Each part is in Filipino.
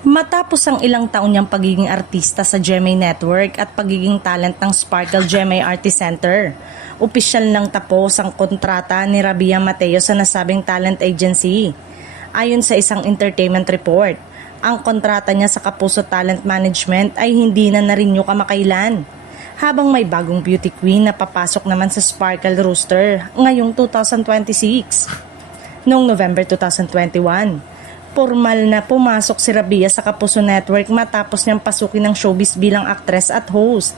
Matapos ang ilang taon niyang pagiging artista sa GMA Network at pagiging talent ng Sparkle GMA Artist Center, opisyal nang tapos ang kontrata ni Rabia Mateo sa nasabing talent agency. Ayon sa isang entertainment report, ang kontrata niya sa Kapuso Talent Management ay hindi na narinyo kamakailan. Habang may bagong beauty queen na papasok naman sa Sparkle Rooster ngayong 2026. Noong November 2021, formal na pumasok si Rabia sa Kapuso Network matapos niyang pasukin ng showbiz bilang actress at host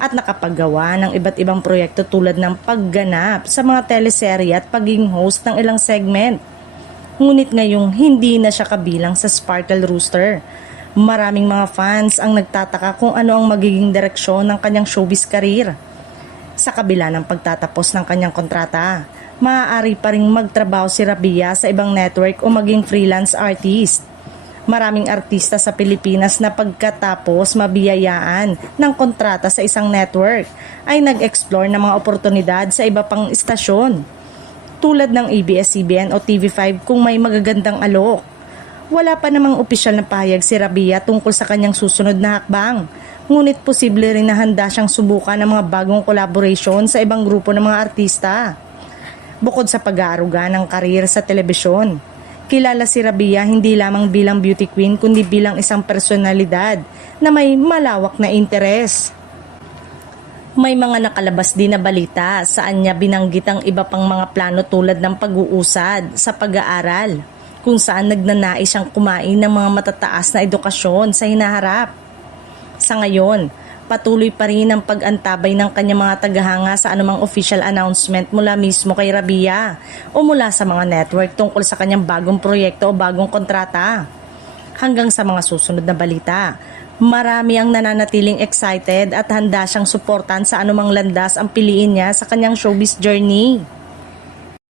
at nakapaggawa ng iba't ibang proyekto tulad ng pagganap sa mga teleserye at pagiging host ng ilang segment. Ngunit ngayong hindi na siya kabilang sa Sparkle Rooster. Maraming mga fans ang nagtataka kung ano ang magiging direksyon ng kanyang showbiz career. Sa kabila ng pagtatapos ng kanyang kontrata, maaari pa ring magtrabaho si Rabia sa ibang network o maging freelance artist. Maraming artista sa Pilipinas na pagkatapos mabiyayaan ng kontrata sa isang network ay nag-explore ng mga oportunidad sa iba pang istasyon. Tulad ng ABS-CBN o TV5 kung may magagandang alok. Wala pa namang opisyal na pahayag si Rabia tungkol sa kanyang susunod na hakbang. Ngunit posible rin na handa siyang subukan ng mga bagong collaboration sa ibang grupo ng mga artista. Bukod sa pag-aaruga ng karir sa telebisyon, kilala si Rabia hindi lamang bilang beauty queen kundi bilang isang personalidad na may malawak na interes. May mga nakalabas din na balita saan niya binanggit ang iba pang mga plano tulad ng pag-uusad sa pag-aaral, kung saan nagnanais siyang kumain ng mga matataas na edukasyon sa hinaharap. Sa ngayon, patuloy pa rin ang pag-antabay ng kanyang mga tagahanga sa anumang official announcement mula mismo kay Rabia o mula sa mga network tungkol sa kanyang bagong proyekto o bagong kontrata. Hanggang sa mga susunod na balita, marami ang nananatiling excited at handa siyang suportan sa anumang landas ang piliin niya sa kanyang showbiz journey.